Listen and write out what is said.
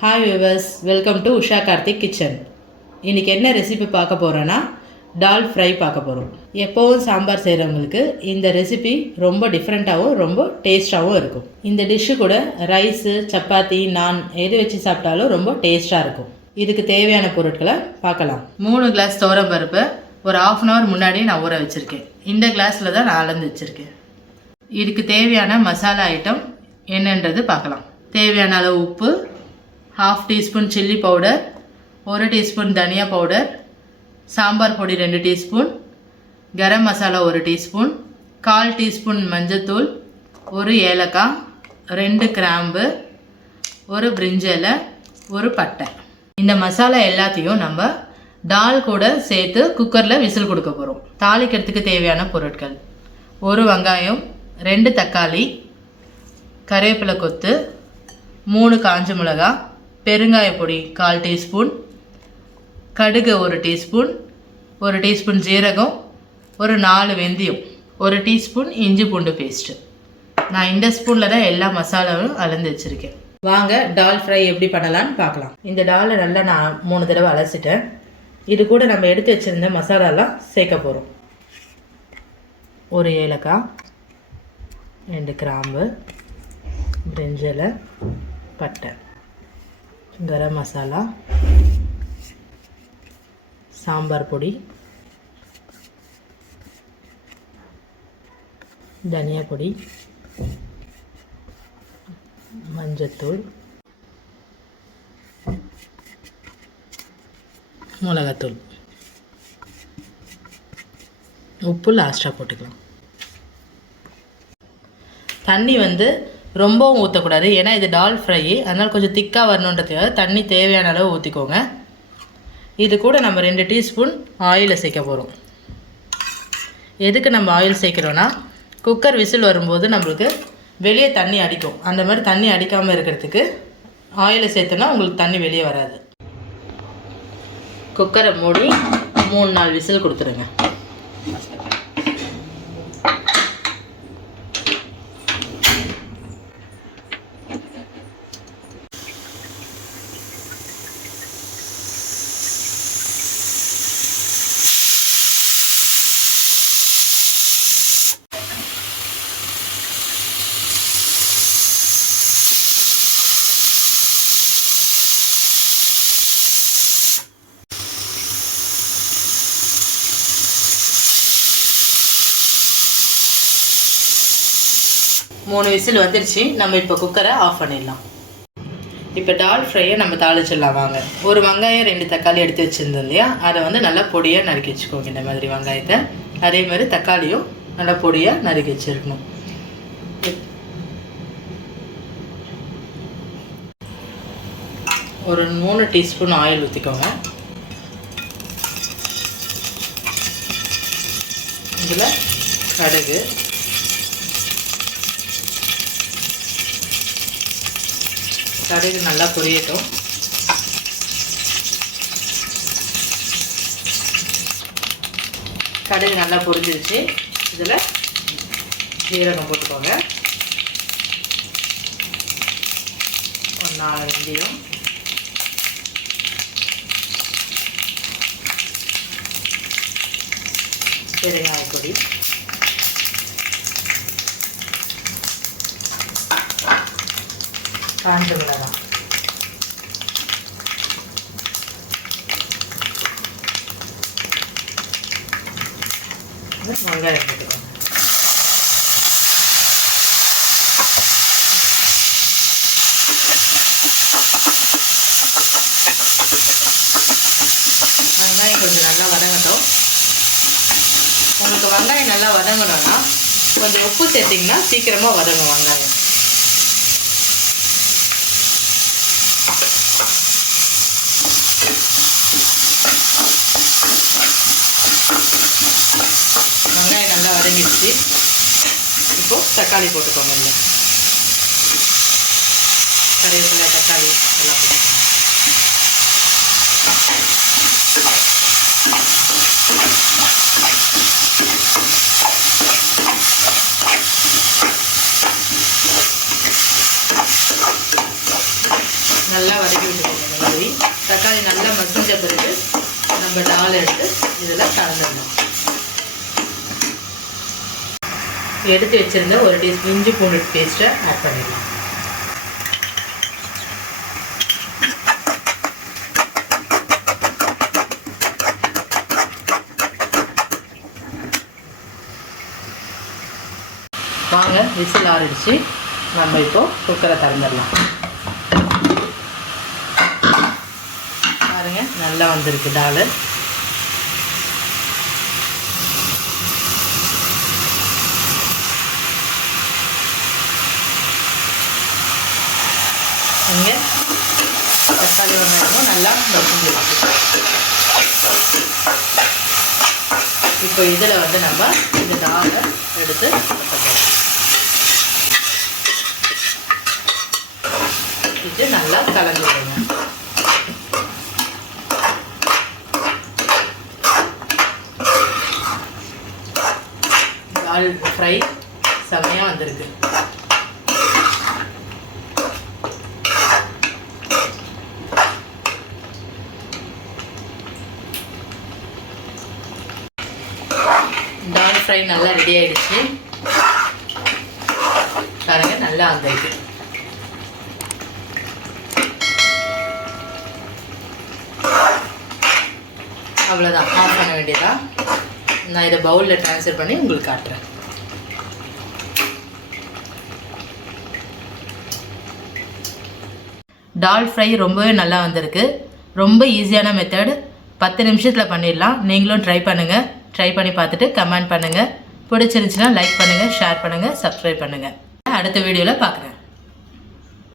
Hi viewers, welcome to Usha Karthik kitchen. இன்னைக்கு என்ன recipe பார்க்க போறோம்னா டால் ஃப்ரை பார்க்க போறோம். எப்பவும் சாம்பார் செய்றவங்களுக்கு இந்த ரெசிபி ரொம்ப டிஃபரண்டாவும் ரொம்ப டேஸ்டாவும் இருக்கும். இந்த டிஷ் கூட ரைஸ், சப்பாத்தி, நான் எது வச்சு சாப்பிட்டாலும் ரொம்ப டேஸ்டா இருக்கும். இதுக்கு தேவையான பொருட்களை பார்க்கலாம். 3 கிளாஸ் துவரம் பருப்பு ஒரு 1/2 hour முன்னாடி நான் ஊற வச்சிருக்கேன். இந்த கிளாஸ்ல தான் நான் அளந்து வச்சிருக்கேன். இதுக்கு தேவையான மசாலா ஐட்டம் என்னன்றது பார்க்கலாம். தேவையான அளவு உப்பு, 1/2 டீஸ்பூன் சில்லி பவுடர், 1 டீஸ்பூன் தனியா பவுடர், சாம்பார் பொடி 2 teaspoon, garam masala 1 teaspoon, 1/4 teaspoon மஞ்சத்தூள், 1 ஏலக்காய், 2 கிராம்பு, 1 பிரிஞ்சி இலை, 1 பட்டை. இந்த மசாலா எல்லாத்தையும் நம்ம டால் கூட சேர்த்து குக்கரில் விசில் கொடுக்க போகிறோம். தாளிக்கிறதுக்கு தேவையான பொருட்கள்: 1 வெங்காயம், 2 தக்காளி, கருவேப்பிலை கொத்து, 3 காஞ்ச மிளகாய், பெருங்காய பொடி 1/4 டீஸ்பூன், கடுகு 1 டீஸ்பூன், 1 டீஸ்பூன் ஜீரகம், ஒரு 4 வெந்தயம், 1 டீஸ்பூன் இஞ்சி பூண்டு பேஸ்ட்டு. நான் இந்த ஸ்பூனில் தான் எல்லா மசாலாவும் அளந்து வச்சுருக்கேன். வாங்க டால் ஃப்ரை எப்படி பண்ணலான்னு பார்க்கலாம். இந்த டாலை நல்லா நான் 3 தடவை அலசிட்டேன். இது கூட நம்ம எடுத்து வச்சுருந்த மசாலாலாம் சேர்க்க போகிறோம். 1 ஏலக்காய், 2 கிராம்பு, பிரிஞ்சி இலை, பட்டை, கரம் மசாலா, சாம்பார் பொடி, தனியா பொடி, மஞ்சத்தூள், மிளகாத்தூள், உப்பு லாஸ்ட்டாக போட்டுக்கலாம். தண்ணி ரொம்பவும் ஊற்றக்கூடாது, ஏன்னா இது டால் ஃப்ரை, அதனால் கொஞ்சம் திக்காக வரணுன்றதுக்காக தண்ணி தேவையான அளவு ஊற்றிக்கோங்க. இது கூட நம்ம 2 டீஸ்பூன் ஆயிலை சேர்க்க போகிறோம். எதுக்கு நம்ம ஆயில் சேர்க்குறோன்னா, குக்கர் விசில் வரும்போது நம்மளுக்கு வெளியே தண்ணி அடிக்கும். அந்த மாதிரி தண்ணி அடிக்காமல் இருக்கிறதுக்கு ஆயிலை சேர்த்தோன்னா உங்களுக்கு தண்ணி வெளியே வராது. குக்கரை மூடி 3-4 விசில் கொடுத்துருங்க. மூணு விசில் வந்துடுச்சு. நம்ம இப்போ குக்கரை ஆஃப் பண்ணிடலாம். இப்போ டால் ஃப்ரையை நம்ம தாளிச்சிடலாம் வாங்க. 1 வெங்காயம், 2 தக்காளி எடுத்து வச்சுருந்தோம் இல்லையா, அதை நல்லா பொடியாக நறுக்கி வச்சுக்கோங்க. இந்த மாதிரி வெங்காயத்தை, அதே மாதிரி தக்காளியும் நல்லா பொடியாக நறுக்கி வச்சுருக்கணும். ஒரு 3 டீஸ்பூன் ஆயில் ஊற்றிக்கோங்க. இதில் கடுகு, கடுகு நல்லா பொரியட்டும். கடுகு நல்லா பொரிஞ்சிருச்சு. இதில் ஜீரகம் போட்டுக்கோங்க. ஒரு 4 வெந்தயம், பெருங்காய பொடி, காஞ்ச மிளகாய், வெங்காயம் போட்டுக்கோங்க. வெங்காயம் கொஞ்சம் நல்லா வதங்கட்டும். உங்களுக்கு வெங்காயம் நல்லா வதங்கணும்னா கொஞ்சம் உப்பு சேர்த்திங்கன்னா சீக்கிரமாக வதங்கும் வெங்காயம். வெங்காயம் நல்லா வதங்கிடுச்சு. இப்போது தக்காளி போட்டுக்கோங்க. இல்லை கருவேப்பிலை, தக்காளி எல்லாம் போட்டுக்கோங்க. நல்லா வதக்கி விட்டுக்கோங்க. இந்த மாதிரி தக்காளி நல்லா மசிஞ்ச பிறகு நம்ம டால் எடுத்து இதில் கலந்துடணும். எடுத்து வச்சுருந்த 1 டீஸ்பூன் இஞ்சி பூண்டு பேஸ்ட்டை ஆட் பண்ணிடலாம். வாங்க, விசில் ஆறிடுச்சு. நம்ம இப்போது குக்கரை திறந்துடலாம். பாருங்கள், நல்லா வந்திருக்கு டால். இங்கே தக்காளி வெங்காயமும் நல்லா வச்சுக்கலாம். இப்போ இதில் வந்து நம்ம இந்த டாலை எடுத்து இது நல்லா கலந்து விடுங்க. டால் ஃப்ரை செமையாக வந்திருக்கு. டால் ஃப்ரை நல்லா ரெடி ஆகிடுச்சு. பாருங்க, நல்லா வந்திருக்கு. அவ்வளோதான், ஆஃப் பண்ண வேண்டியதான். நான் இதை பவுலில் ட்ரான்ஸ்ஃபர் பண்ணி உங்களுக்கு காட்டுறேன். டால் ஃப்ரை ரொம்பவே நல்லா வந்திருக்கு. ரொம்ப ஈஸியான மெத்தட், 10 நிமிஷத்தில் பண்ணிடலாம். நீங்களும் ட்ரை பண்ணுங்கள். ட்ரை பண்ணி பார்த்துட்டு கமெண்ட் பண்ணுங்கள். பிடிச்சிருந்துச்சுன்னா லைக் பண்ணுங்கள், ஷேர் பண்ணுங்கள், சப்ஸ்கிரைப் பண்ணுங்கள். அடுத்த வீடியோவில் பார்க்குறேன்.